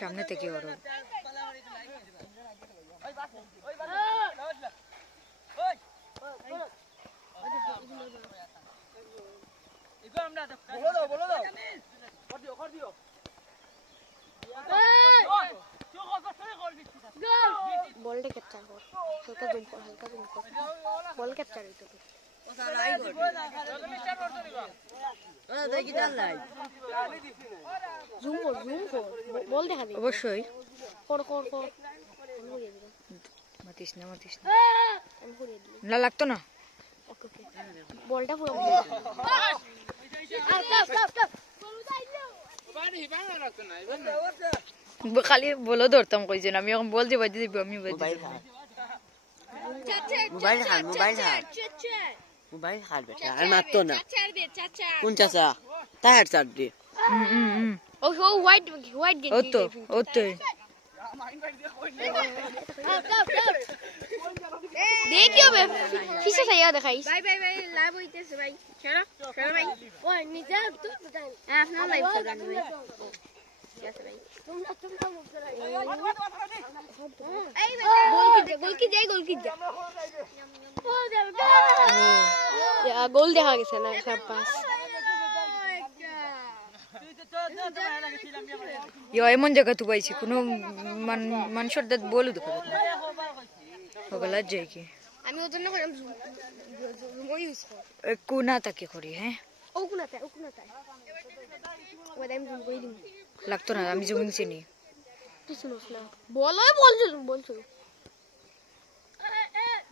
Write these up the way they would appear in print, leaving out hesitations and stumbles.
সামনে থেকে ওর বলটা ক্যাপচার কর, হালকা জুম কর, হালকা জুম কর, বল ক্যাপচার হইতো তো জুম কর, বল দেখা দিই অবশ্যই কর কর কর মাতিস না না লাগতো না ওকে ওকে বলটা পুরো খালি বলো ধরতাম কইছেন আমি এখন বলছি বাজে দিব আমি বাজে মোবাইল হাত বেটা আর মারতো না কোন চাচা তাহার চারটি ও হোয়াইট ও তো দেখিও বে কিসে খাইয়া দেখাইস ভাই লাভ হইতেছে ভাই ছাড়া ভাই ওই নিজে তো আপনা লাইভ করেন ভাই ঠিক আছে ভাই তোমরা মুখ করাই এই গোল কি যায় ও গোল দেখা গেছে না সব পাস এমন জায়গা তো পাইছি কোনো মানুষের দাঁত বলু দেখো ওগুলা যাই কি আমি ওর জন্য কইলাম জুম ইউজ কর কোনা তাকে করি হ্যাঁ ও কোনাতে ওই আমি জুম করে দিই লাগতো না আমি জুমিং চিনি তুই শুনোস না বল বলছো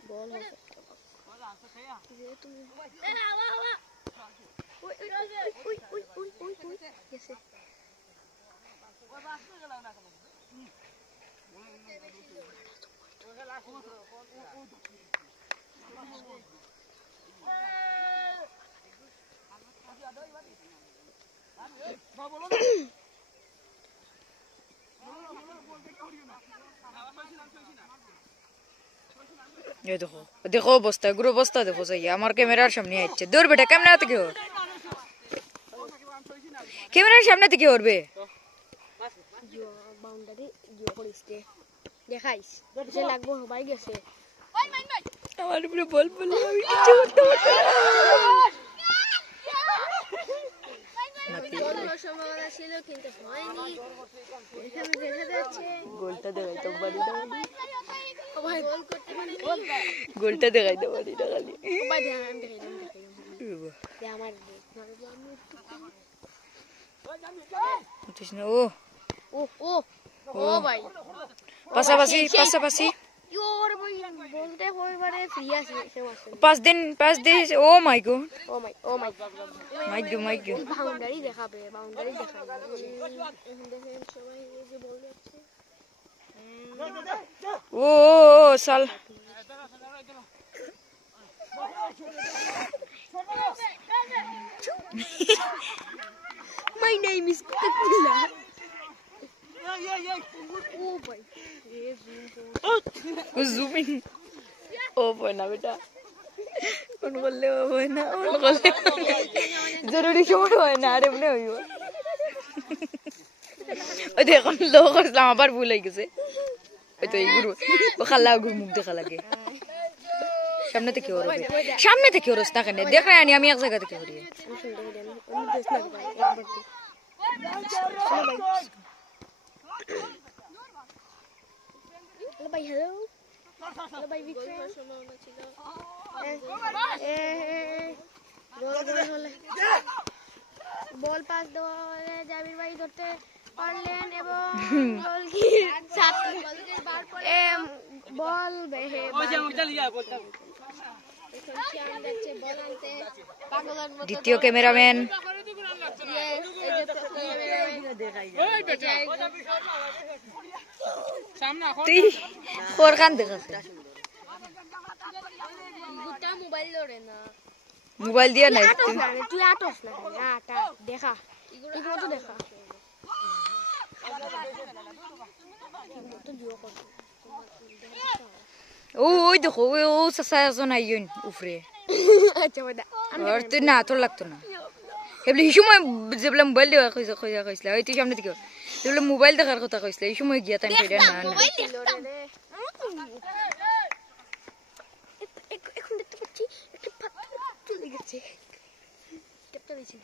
বল যে তুমি ওই এসে দেখো অবস্থা গুরু অবস্থা দেখো যাই আমার ক্যামেরার সামনে আসছে দৌড় বেটা ক্যামেরা থেকে ওর ক্যামেরার সামনে থেকে ওরবে বাউন্ডারি করিস দেখাইস যে লাগবো সবাই গেছে আমার উপরে বল বলে আমি কিছু করতে পারবো না সম্ভাবনা ছিল কিন্তু হয়নি এখানে দেখা যাচ্ছে গোলটা দেখাইতো বাড়ি ভাই গোল করতে পারি গোলটা দেখাইতো বাড়ি খালি ভাই আমি দেখাইলাম দে আমার ও ভাই পাশাপাশি ইওর ভাই বলতে হইবারে ফ্রি আছে পাঁচ দিন ও মাই গড মাই গড বাউন্ডারি দেখাবে দেখেন সবাই এই যে বল যাচ্ছে ও সাল My name is Coca-Cola. Oh boy. Zoom in. Oh boy na beta. On bolle oh boy na. On bolle. जरूरी সময় হয় না আর এমনি হইব। ওই দেখো লোক করলাম আবার ভুল হয়ে গেছে। ওই তো এই গুরু ও খালা গুরু মুখ দেখা লাগে। সামনে থেকে ওরস না কেন দেখ না আমি এক জায়গা থেকে করি বল পাস দেওয়া হলে জাবির ভাই ধরতে পারলেন এবং বল দ্বিতীয় ক্যামেরাম্যান তুই খোর কান দেখাস মোবাইল দিয়া নাই তুই আটস না দেখা দেখা ওই দেখো ও চাচা এজন আইন উপরে আচ্ছা বাদা আর তুই না তোর লাগতো না এগুলো এই সময় যেগুলো মোবাইল দেওয়ার কইছিল ওই তুই সামনে থেকে যেগুলো মোবাইল দেখার কথা কইছিল এই সময় গিয়া তাই সেটা না না এখন দেখতে পাচ্ছি একটা পাথর চলে গেছে টেপটা বেশি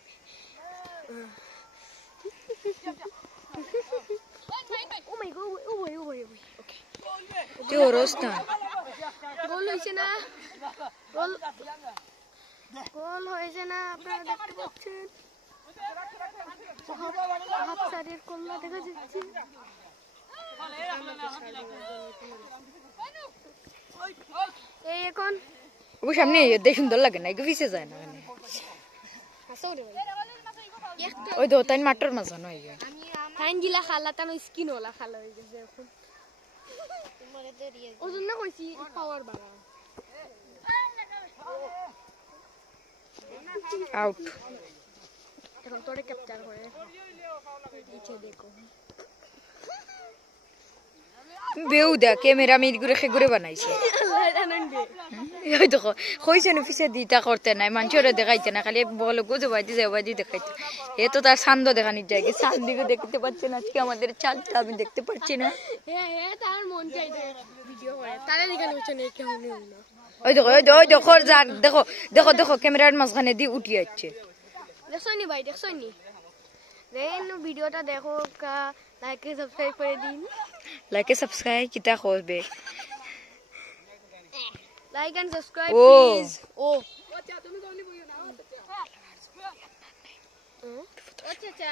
ও মাই গড ও ওই ওকে তুই ওরস না গোল হয়েছে না গোল হয়েছে না আপনারা দেখতে পাচ্ছেন হাফ সাইডের কল্লা দেখা যাচ্ছে এই এখন ও সামনে দেখ সুন্দর লাগে না এগুলো পিছে যায় না মানে ওই তো তাই মাঠের মাঝে নয় ফাইন গিলা খালা তানো স্কিন ওলা খালা হয়ে গেছে এখন ওজন না কইছি পাওয়ার বাড়া আউট এখন তোরে ক্যাপচার করে নিচে দেখো বেউ দা ক্যামেরা মিট করে ঘুরে বানাইছে ওই দেখো কইছে না পিছে দিতা করতে নাই মানুষেরা দেখাইতে না খালি বলো গোজো বাদি দেখাইতে এ তো তার সান্দ দেখানির জায়গা সান দিকে দেখতে পাচ্ছে না আজকে আমাদের চালটা আমি দেখতে পাচ্ছি না তার মন চাই ভিডিও করে তারে দেখানো হচ্ছে না কেমন না ওই দেখো দেখো দেখো দেখো ক্যামেরার মাঝখানে দিয়ে উঠে যাচ্ছে দেখছো নি ভাই দেখছো নি দেন ভিডিওটা দেখো লাইক সাবস্ক্রাইব করে দিন লাইক সাবস্ক্রাইব কিতা করবে লাইক এন্ড সাবস্ক্রাইব ও প্লিজ ও আচ্ছা তুমি কোনি বইও না আচ্ছা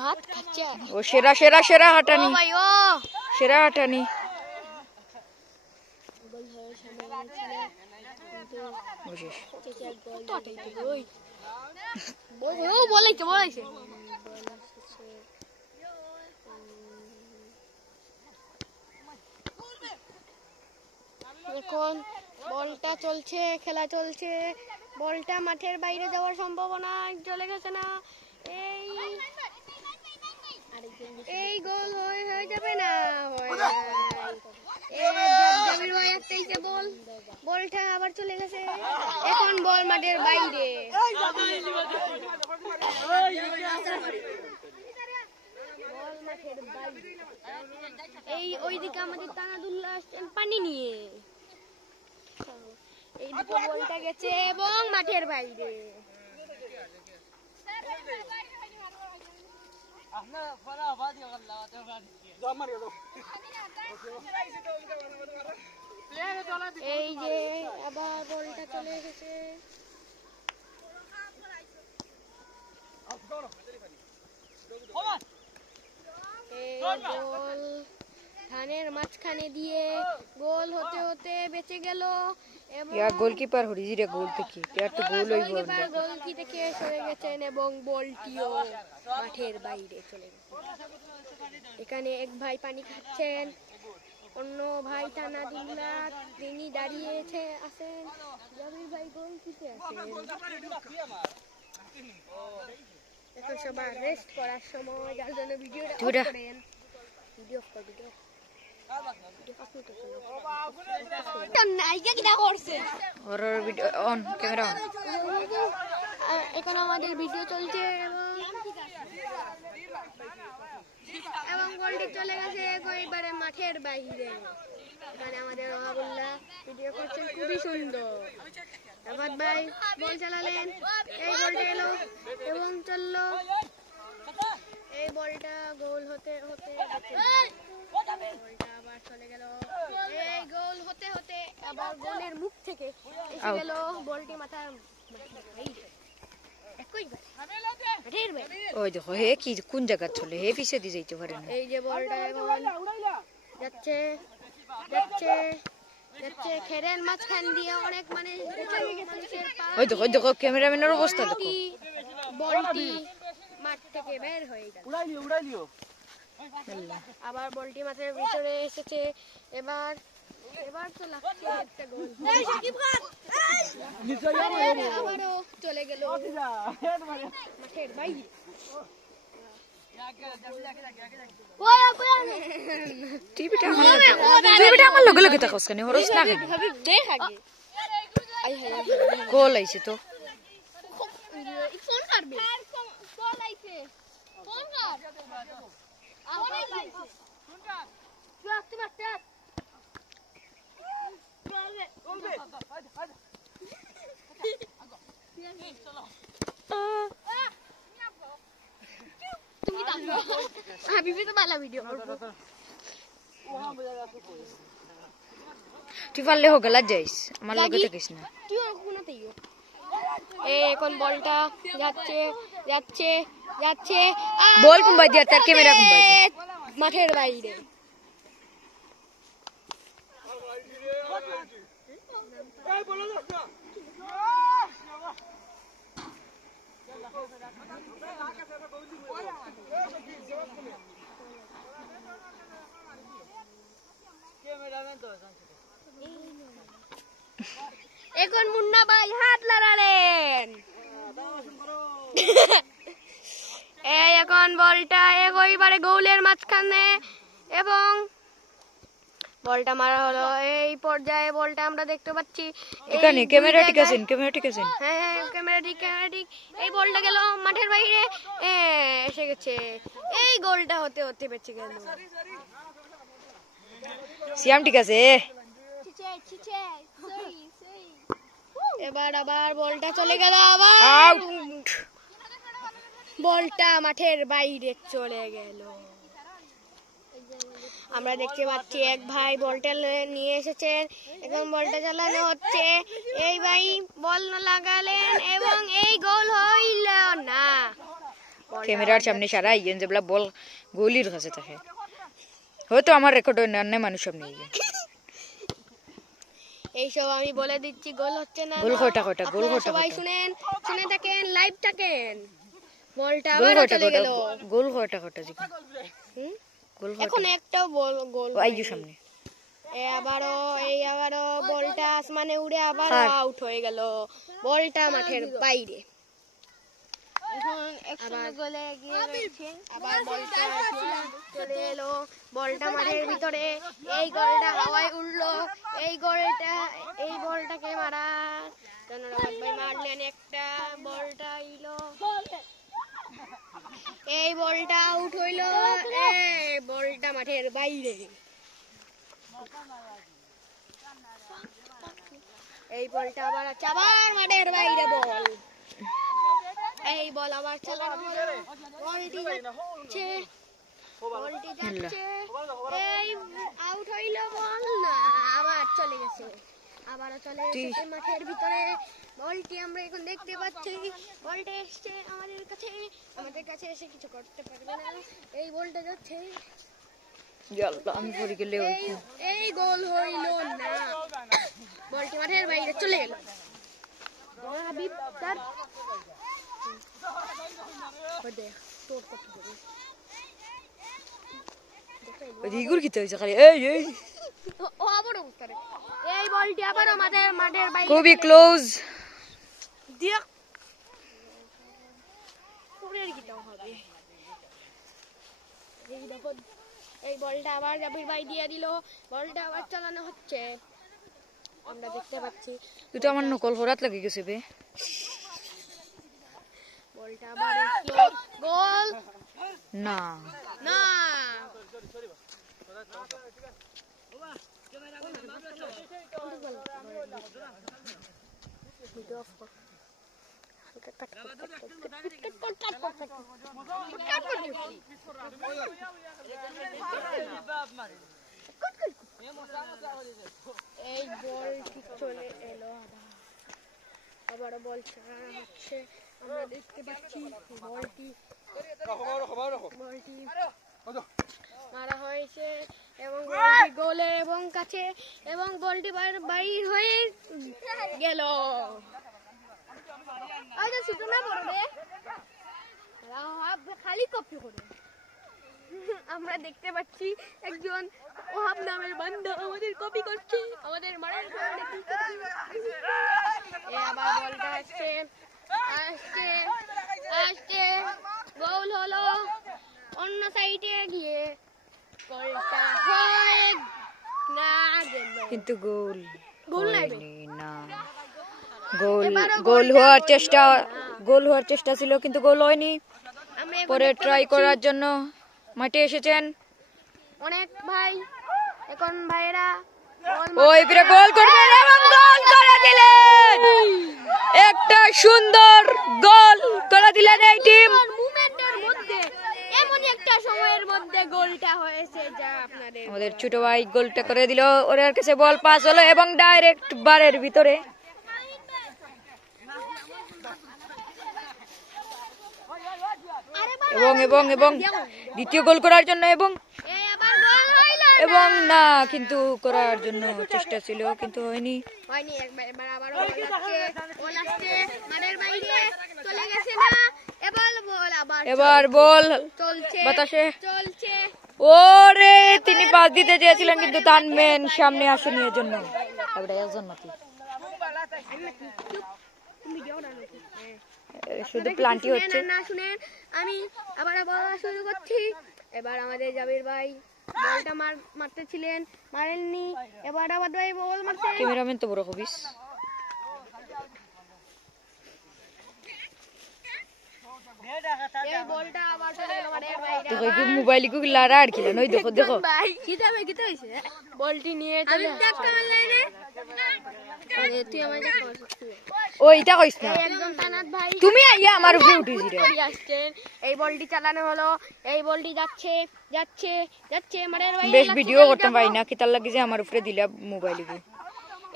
ভাত খাচ্ছা ও সেরা হাঁটানি ও ভাই ও সেরা হাঁটানি গোল হয় সামনে বুঝিস বলাইছে এখন বলটা চলছে খেলা চলছে বলটা মাঠের বাইরে যাওয়ার সম্ভাবনা চলে গেছে না এই গোল হয়ে যাবে না বলটা আবার চলে গেছে এখন বল মাঠের বাইরে এই ওইদিকে আমাদের তানাদুল্লাহ আসছেন পানি নিয়ে এইদিকে বলটা গেছে এবং মাঠের বাইরে এই যে আবার বলটা চলে এসেছে এই গোল ধানের মাঝখানে দিয়ে গোল হতে হতে বেঁচে গেল এবং গোলকিপার হরিজিরে গোল থেকে আর তো গোল হইব গোলকি থেকে সরে গেছেন এবং বলটিও মাঠের বাইরে চলে গেছে এখানে এক ভাই পানি খাচ্ছেন অন্য ভাই তানাদুল্লাহ তিনি দাঁড়িয়েছে আছেন জাবির ভাই গোলকিতে আছেন এখন সবাই রেস্ট করার সময় যার জন্য ভিডিওটা অফ করেন ভিডিও এখন আমাদের ভিডিও চলছে এবং গোলটি চলে গেছে এবারে মাঠের বাইরে এখানে আমাদের রহাবুল্লাহ ভিডিও করছেন খুবই সুন্দর রাফাত ভাই বল চালালেন এই বলটা এলো এবং চললো এই বলটা গোল হতে হতে বলটা আবার চলে গেল এই গোল হতে হতে আবার গোলের মুখ থেকে এসে গেল বলটি মাথার ওই দেখো হে কি কোন জায়গা চলে হে পিছে দিয়ে যাইতে পারে না এই যে বলটা এখন যাচ্ছে যাচ্ছে যাচ্ছে খেরের মাঝখান দিয়ে অনেক মানে ওই দেখো ক্যামেরাম্যানের অবস্থা দেখো বলটি মাঠ থেকে বের হয়ে গেল আবার বলটি মাঠের ভিতরে এসেছে এবার তো লাগছে একটা গোল আবারও চলে গেল মাঠের বাইরে টিভিটা আমার লগে লগে থাকস কেন হরস না কেন দেখ আগে গোল আইছে তো ফোন করবে কল আইছে ফোন কর আমার আইছে ফোন কর তুই মারতে তুমি দেখো হাবিবি তো ভালো ভিডিও করব তুই পারলে হোক গলা যাইস আমার লগে থাকিস না তুই কোনতেই এখন বলটা যাচ্ছে যাচ্ছে যাচ্ছে বল কুম্বাই দিয়া তার ক্যামেরা কুম্বাই দিয়া মাঠের বাইরে এখন মুন্না ভাই হাত লড়ালেন এই এখন বলটা এগোইবারে গোলের মাঝখানে এবং বলটা মারা হলো এই পর্যায়ে বলটা আমরা দেখতে পাচ্ছি এখানে ক্যামেরা ঠিক আছে হ্যাঁ ক্যামেরা ঠিক এই বলটা গেল মাঠের বাইরে এসে গেছে এই গোলটা হতে হতে বেঁচে গেল সিয়াম ঠিক আছে এবার আবার বলটা চলে গেল আবার আউট বলটা মাঠের বাইরে চলে গেল আমরা দেখতে পাচ্ছি এক ভাই বলটা নিয়ে এসেছেন এখন বলটা চালানো হচ্ছে এই ভাই বল লাগালেন এবং এই গোল হইল না ক্যামেরার সামনে সারা ইয়েন যেবলা বল গোলির কাছে থাকে হয়তো আমার রেকর্ড অন্য মানুষ সামনে এইসব আমি বলে দিচ্ছি গোল হচ্ছে না গোল কয়টা গোল কয়টা সবাই শুনে থাকেন লাইভ থাকেন বলটা আবার চলে গেল গোল কয়টা জি গোল এখন একটাও গোল আইজু সামনে আবারও বলটা আসমানে উড়ে আবার আউট হয়ে গেল বলটা মাঠের বাইরে এখন একসঙ্গে গোলে এগিয়ে রয়েছে আবার বলটা চলে এলো বলটা মাঠের ভিতরে এই গোলটা হাওয়ায় উড়লো এই বলটাকে মারার জন্য রহমান ভাই মারলেন একটা বলটা এলো এই বলটা আউট হইলো বলটা মাঠের বাইরে এই বলটা আবার মাঠের বাইরে বল এই বল আবার চালানো হলো বলটি যাচ্ছে এই আউট হইলো বল না আবার চলে গেছে আবারও চলে এসেছে মাঠের ভিতরে বলটি আমরা এখন দেখতে পাচ্ছি বলটা এসছে আমাদের কাছে এসে কিছু করতে পারবে না এই বলটা যাচ্ছে আমি পড়ে গেলে এই গোল হইল না বলটি মাঠের বাইরে চলে গেল হাবিব স্যার ইগুর কি হইছে খালি ও আবার উত্তরে এই বলটি আবার আমাদের মাঠের বাইরে খুবই ক্লোজ দিয়া পুরের গিটাও হবে এই দেখো এই বলটা আবার জাবির ভাই দিয়ে দিল বলটা আবার চালানো হচ্ছে আমরা দেখতে পাচ্ছি তুই তো আমার নকল হরাত লাগি গেছে বে বলটা আবার আসলো গোল না না এই বলটি চলে এলো আবার বল চালানো হচ্ছে আমরা দেখতে পাচ্ছি বলটি মারা হয়েছে এবং বলটি গোলে এবং কাছে এবং বলটি বাইর হয়ে গেল খালি কপি করে আমরা দেখতে পাচ্ছি একজন ওহাব নামের বান্দা আমাদের কপি করছে আমাদের মারের আবার বলটা আসছে গোল হলো অন্য সাইডে গিয়ে গোলটা হয় না গেল, কিন্তু গোল গোল নাই হয়নি, না গোল হওয়ার চেষ্টা ছিল কিন্তু গোল হয়নি। আমি পরে ট্রাই করার জন্য মাঠে এসেছেন অনেক ভাই, এখন ভাইরা ওই ফিরে গোল করবেন এবং গোল করে দিলেন। একটা সুন্দর গোল করে দিলেন এই টিম। মুভমেন্টের মধ্যে এমন একটা সময়ের মধ্যে গোলটা হয়েছে যা আপনাদের আমাদের ছোট ভাই গোলটা করে দিল। ওর কাছে বল পাস হলো এবং ডাইরেক্ট বারের ভিতরে। এবং এবং এবং দ্বিতীয় গোল করার জন্য এবং এই আবার গোল হইলো এবং না কিন্তু করার জন্য চেষ্টা ছিল কিন্তু হয়নি। হয়নি। এবার আবার গোল আসছে মাঠের বাইরে চলে গেছে না, এবার বল চলছে বাতাসে চলছে। ওরে তিনি পাস দিতে চেয়েছিলেন কিন্তু তানমেন সামনে আসেনি এর জন্য। শুধু প্লান্টি হচ্ছে। না শুনেন, আমি আবার বলা শুরু করছি। এবার আমাদের জাবির ভাই বলটা মারতেছিলেন, মারেননি। এবার আবার ভাই বল মারতে, ক্যামেরাম্যান তো বড় হবিস। এই বলটা আবার চলে গেল মাঠের বাইরে। দেখো কি মোবাইল কো লারা আর খেলা নই। দেখো দেখো ভাই কিতাবে কি হইছে, বলটি নিয়ে চলে দেখতে পারলাই রে। আরে তুই আমায় দেখ ওইটা কইছ না একদম তানাত ভাই, তুমি আইয়া আমার উপরে উঠিছি রে। আসছেন। এই বলটি চালানো হলো, এই বলটি যাচ্ছে যাচ্ছে যাচ্ছে মাঠের বাইরে। বেশ ভিডিও করতে পাই না কি তার লাগি যে আমার উপরে দিলা মোবাইল কো।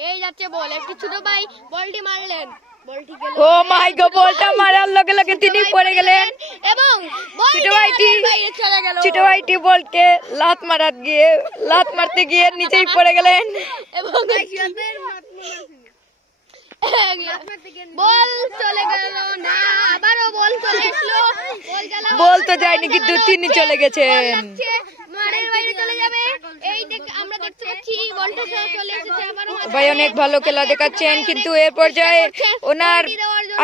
এই যাচ্ছে বল, একটি ছোট ভাই বলটি মারলেন, বলটি গেল। ও মাই গড, বলটা মারার লগে লগে তিনি পড়ে গেলেন এবং ছোট ভাইটি বাইরে চলে গেল। ছোট ভাইটি বলকে লাত মারতে গিয়ে নিচেই পড়ে গেলেন এবং বল চলে গেল না, আবারও বল চলে আসলো। বল তো যায়নি কিন্তু তিনি চলে গেছেন। মাঠের বাইরে চলে যাবে। এই আমরা দেখতে পাচ্ছি বলটা চলে এসেছে আবারও। ভাই অনেক ভালো খেলা দেখাচ্ছেন কিন্তু এর পর্যায়ে ওনার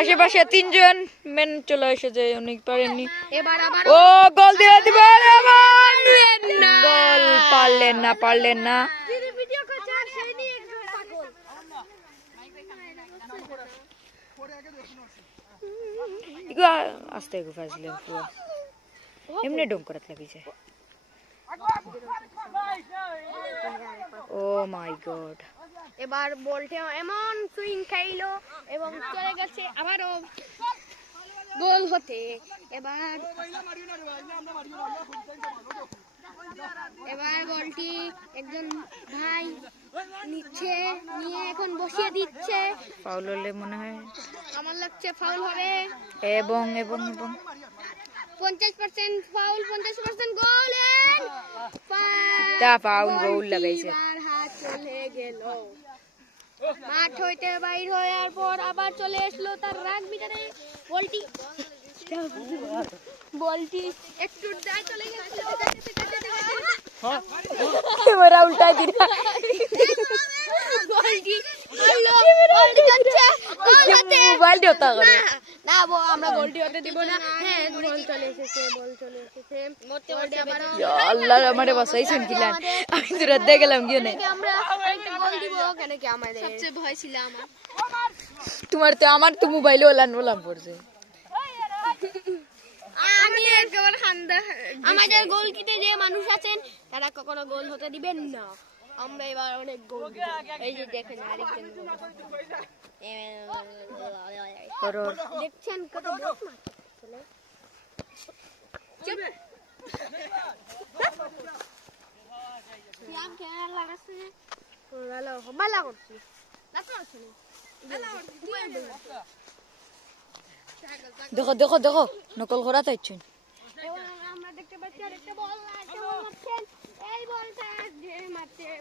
আশেপাশে তিনজন মেন চলে এসেছে, অনেক পারেননি। এবার আবার ও গোল দিয়ে দিবেন এবং গোল পারলেন না। ভিডিও করছে আর সেই নিয়ে একজন পাগল। ইগো আস্তে গো ফাজলে পুরো এমনি ডং করতে লাগিছে। ও মাই গড, এবার বলটা এমন সুইং খাইলো এবং চলে গেছে আবারও গোল হতে। এবার বলটি একজন ভাই নিচ্ছে, নিয়ে এখন বসিয়ে দিচ্ছে। ফাউল হলে মনে হয়, আমার লাগছে ফাউল হবে। এবং এবং এবং 50% ফাউল, 50% গোল। তা ফাউল গোল লাগাইছে। হাত চলে গেল, মাঠ হইতে বাইর হওয়ার পর আবার চলে আসলো তার রাগ ভিতরে। বলটি একটু চলে গেছিল, ক্যামেরা উল্টা দিলা। মোবাইল দিওতা করে না আমরা গোলটি হতে দিব না। হ্যাঁ বল চলে এসেছে, বল চলে এসেছে। আল্লাহ আমারে বাঁচাইছেন কিলা, আমি তো রাতে গেলাম কি না। আমরা একটা গোল দিব কেন কি আমাদের সবচেয়ে ভয় ছিল আমার। আমার তো মোবাইলে ওলান পড়ছে। আমি একবার খান্দা, আমাদের গোলকিতে যে মানুষ আছেন তারা কখনো গোল হতে দিবেন না। আমরা এবার অনেক গোল দিব। এই যে দেখেন আরেকজন দেখছেন কত বস মারছে। ইয়াম খেলা লাগাছে ভালো করছি দেখো দেখো দেখো নকল করা চাইছেন। আমরা দেখতে পাচ্ছি আরেকটা বল মারছেন। এই বলটা যে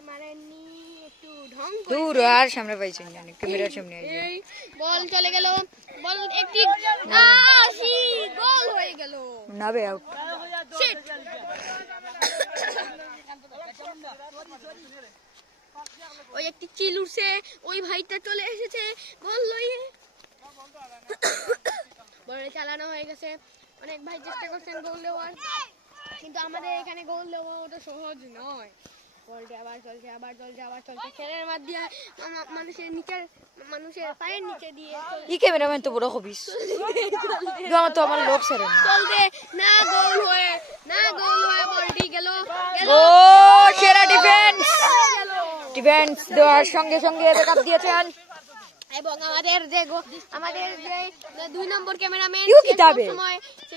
মারেননি, একটু ঢং দূর আর সামনে পাইছেন জানি ক্যামেরার সামনে আইছে। এই বল চলে গেল, বল একটি গোল হয়ে গেল। না বে আউট। ওই একটি চিল উঠছে, ওই ভাইটা চলে এসেছে বল লইয়ে। বল চালানো হয়ে গেছে, অনেক ভাই চেষ্টা করছেন গোল দেওয়ার। কিন্তু আমাদের এখানে গোল দেওয়া ওটা সহজ নয়। বলটি আবার চলছে আবার চলছে আবার চলছে, খেলের মাধ্যমে মানুষের পায়ের নিচে দিয়ে ই ক্যামেরাম্যান তো বড় হবিস আমার তো আমার লোক সারে চলতে না গোল হয়ে বলটি গেল। ও সেরা ডিফেন্স দেওয়ার সঙ্গে সঙ্গে ব্যাকআপ দিয়েছেন। এবং আমাদের যে 2 নম্বর ক্যামেরাম্যান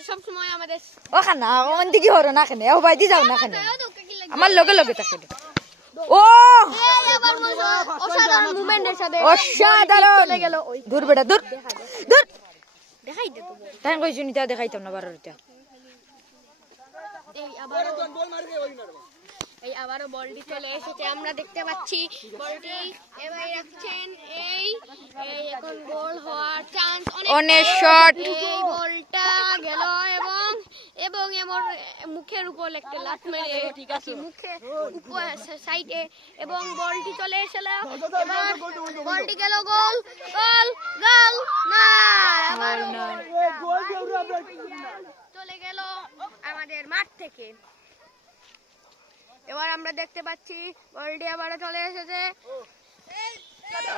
সব সময় আমাদের ওখানা ওন দিকে হরো না কেন ও বাইদি যাও না কেন আমার লগে লগে থাকে। ও অসাধারণ মুভমেন্টের সাথে অসাধারণ চলে গেল। দূর বেটা দূর দেখাই দে তো তাই কইছি নিতা দেখাইতাম না বারোটা। এই আবারও বলটি চলে এসেছে, আমরা দেখতে পাচ্ছি বলটি এবার রাখছেন। এই এখন গোল হওয়ার চান্স অনেক শট। এই বলটা গেল এবং এমন মুখের উপর একটা লাত মেরে ঠিক আছে মুখে উপর সাইডে এবং বলটি চলে এসেল। এবার বলটি গেল গোল না আবার চলে গেল আমাদের মাঠ থেকে। এবার আমরা দেখতে পাচ্ছি বলটি আবার চলে এসেছে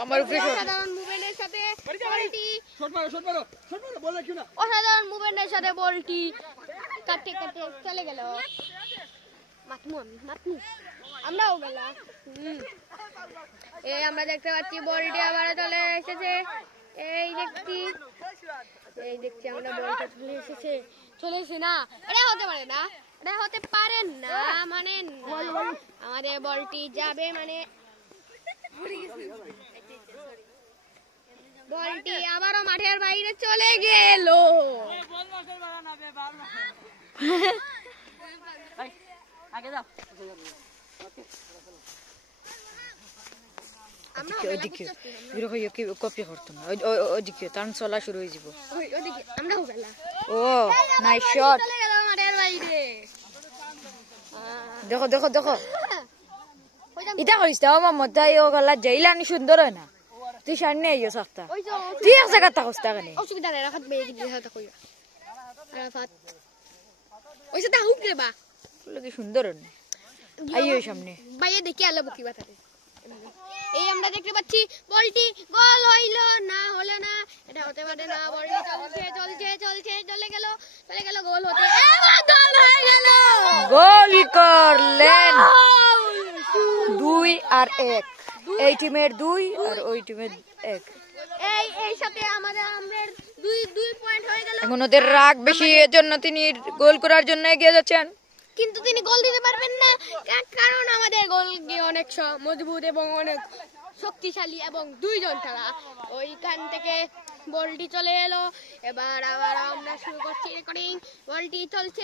আমার উপরে অসাধারণ মুভমেন্টের সাথে অসাধারণ মুভমেন্টের সাথে বলটি কাটতে চলে গেল। আমরাও গেলাম। এই আমরা দেখতে পাচ্ছি বলটি আবার চলে এসেছে। এই দেখছি আমরা বলটা চলে এসেছে না, এটা হতে পারে না, এটা হতে পারে না মানে আমাদের বলটি যাবে মানে বলটি আবারও মাঠের বাইরে চলে গেল। কপি করতো না ওইদিকে তার চলা শুরু হয়ে যাব। ও নাইস শট। দেখো দেখো দেখো এটা করিস ও মোহাম্মদ তাই ও গলা যাইলানি সুন্দর হয় না তুই সামনে আইও সাকতা তুই এক জায়গা থাকস তা কেন অসুবিধা নাই রাখাত বেয়ে দিবি হাতে কইয়া আরাফাত ওইসা তা হুক রে বা কি সুন্দর হয় না আইও সামনে বাইরে দেখি আলো বকি বাতাতে। এই আমরা দেখতে পাচ্ছি বলটি গোল হইলো না হলো না, এটা হতে পারে না। বলটি চলে গেল গোল হতে গোল হয়ে গেল। গোল করলেন 2 আর 1 এই টিমের 2 আর ওই টিমের 1। এই সাথে আমাদের 2 পয়েন্ট হয়ে গেল। এখন ওদের রাগ বেশি এর জন্য তিনি গোল করার জন্য এগিয়ে যাচ্ছেন, কিন্তু তিনি গোল দিতে পারবেন না কারণ আমাদের গোল অনেক মজবুত এবং অনেক শক্তিশালী এবং 2 জন তারা। ওইখান থেকে বলটি চলে এলো। এবার আবার আমরা শুরু করছি রেকর্ডিং। বলটি চলছে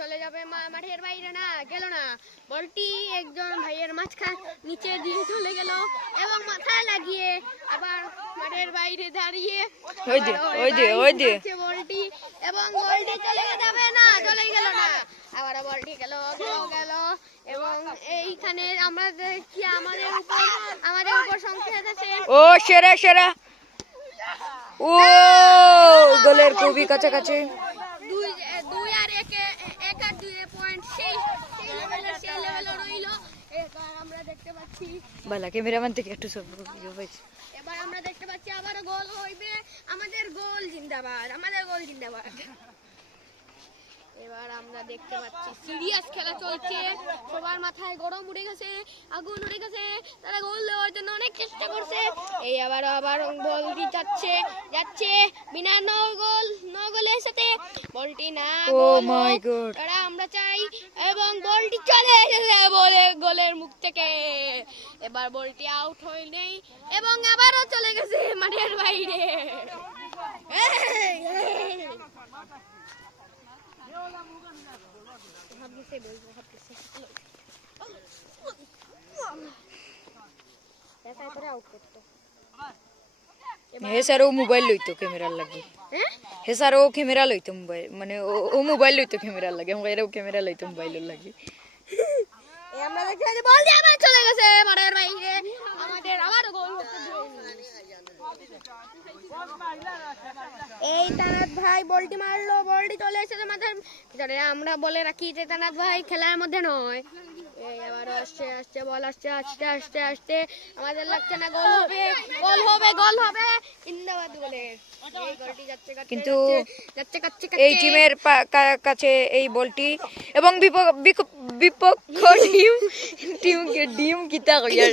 চলে যাবে মাঠের বাইরে না গেল না, বলটি একজন ভাইয়ের মাঝখান নিচে দিয়ে চলে গেল এবং মাথায় লাগিয়ে আবার মাঠের বাইরে দাঁড়িয়ে বলটি এবং বলটি চলে যাবে না চলে গেল না আবার বলটি গেল এবং এইখানে আমরা দেখি আমাদের উপর সংখ্যা আছে। ও সেরা ও গোলের খুবই কাছাকাছি। 2 আর 1 আর 2 পয়েন্ট সেই লেভেলে রইল। এবার আমরা দেখতে পাচ্ছি বালা ক্যামেরাম্যান থেকে একটু সব এবার আমরা দেখতে পাচ্ছি আবার গোল হইবে। আমাদের গোল জিন্দাবাদ। এবার আমরা দেখতে পাচ্ছি সিরিয়াস খেলা চলছে, সবার মাথায় গরম উঠে গেছে, আগুন উঠে গেছে, তারা গোল দেওয়ার জন্য অনেক চেষ্টা করছে। এই আবার বলটি যাচ্ছে বিনা নো গোলের সাথে বলটি না তারা আমরা চাই এবং বলটি চলে এসেছে গোলের মুখ থেকে। এবার বলটি আউট হয়ে নেই এবং আবারও চলে গেছে মাঠের বাইরে। হেসারও মোবাইল লইতো ক্যামেরার লাগি, হেসারও ক্যামেরা লইতো মোবাইল মানে ও মোবাইল লইতো ক্যামেরার লাগি, আমরা এরও ক্যামেরা লইতো মোবাইলের লাগি। আমরা দেখছি যে বল দিয়ে আবার চলে গেছে মাঠের বাইরে, আমাদের আবার গোল হতে এই তানাত ভাই বলটি মারলো, বলটি চলে এসেছে মাথার ভিতরে। আমরা বলে রাখি যে তানাত ভাই খেলার মধ্যে নয়। এই আবার আসছে আসছে বল আসছে আস্তে আস্তে আস্তে, আমাদের লাগছে না গোল হবে গোল হবে গোল হবে ইন্দাবাদ বলে। এই গোলটি যাচ্ছে কিন্তু যাচ্ছে কাচ্ছে এই টিমের কাছে এই বলটি এবং বিপক্ষ টিমকে ডিম কিতা কইয়ার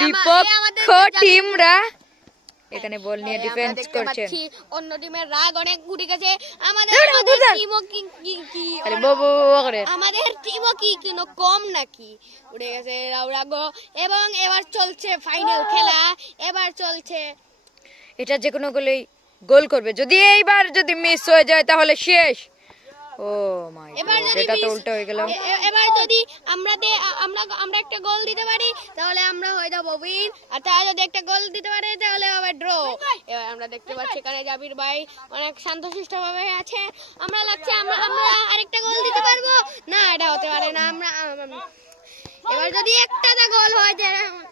বিপক্ষ টিমরা এখানে বল নিয়ে ডিফেন্স করছেন। অন্য টিমের রাগ অনেক উঠে গেছে, আমাদের টিমও আমাদের টিমও কি কোনো কম নাকি উঠে গেছে রাগ। এবং এবার চলছে ফাইনাল খেলা, এবার চলছে। এটা যে কোনো গোল করবে, যদি এইবার যদি মিস হয়ে যায় তাহলে শেষ। ও মাই গড, এটা তো উল্টো হয়ে গেল। এবার যদি আমরা একটা গোল দিতে পারি তাহলে আমরা হয়ে যাব উইন, আর তারা যদি একটা গোল দিতে পারে তাহলে হবে ড্র। এবার আমরা দেখতে পাচ্ছি এখানে জাবির ভাই অনেক শান্তশিষ্ট ভাবে আছে। আমরা লাগছে আমরা আরেকটা গোল দিতে পারবো না, এটা হতে পারে না। এবার যদি একটা গোল হয় যে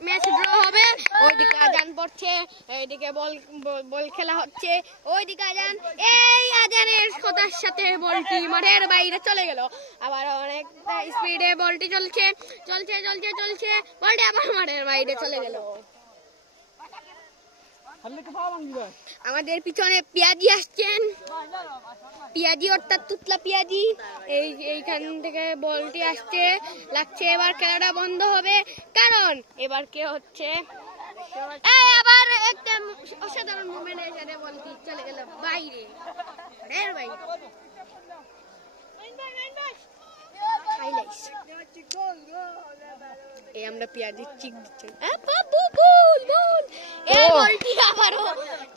ম্যাচ ড্র হবে। ওইদিকে আজান পড়ছে, এইদিকে বল খেলা হচ্ছে, ওইদিকে আজান। এই আজানের কথার সাথে বলটি মাঠের বাইরে চলে গেল। আবার অনেক স্পিডে বলটি চলছে চলছে চলছে চলছে, বলটি আবার মাঠের বাইরে চলে গেল। আমাদের পিছনে পিয়াজি আসছেন, পিয়াজি অর্থাৎ তুতলা পিয়াজি। এইখান থেকে বলটি আসছে, লাগছে এবার খেলাটা বন্ধ হবে, কারণ এবার কে হচ্ছে আবার একটা অসাধারণ মুভমেন্ট এসে বলটি চলে গেল বাইরে, বাইরে। এই আমরা পেঁয়াজের চিক দিচ্ছি, এই বলটি আবারও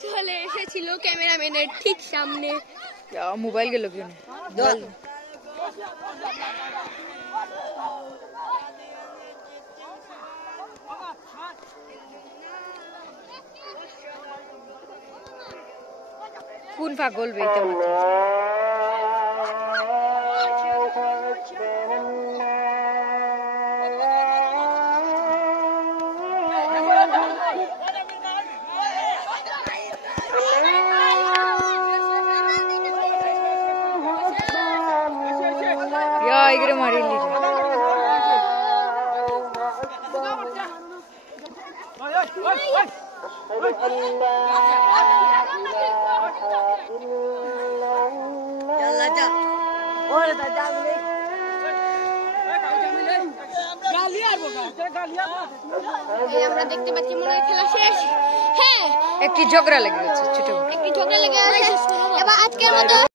চলে এসেছিল ক্যামেরাম্যানের ঠিক সামনে। মোবাইল গেল কেন? কোন পাগল বেইতে মাত্র এগরে মারিলি আমরা দেখতে পাচ্ছি মনে হয় খেলা শেষ। হ্যাঁ, একটি ঝগড়া লেগে গেছে, ছোট একটি ঝগড়া লেগে গেছে। এবার আজকের মতো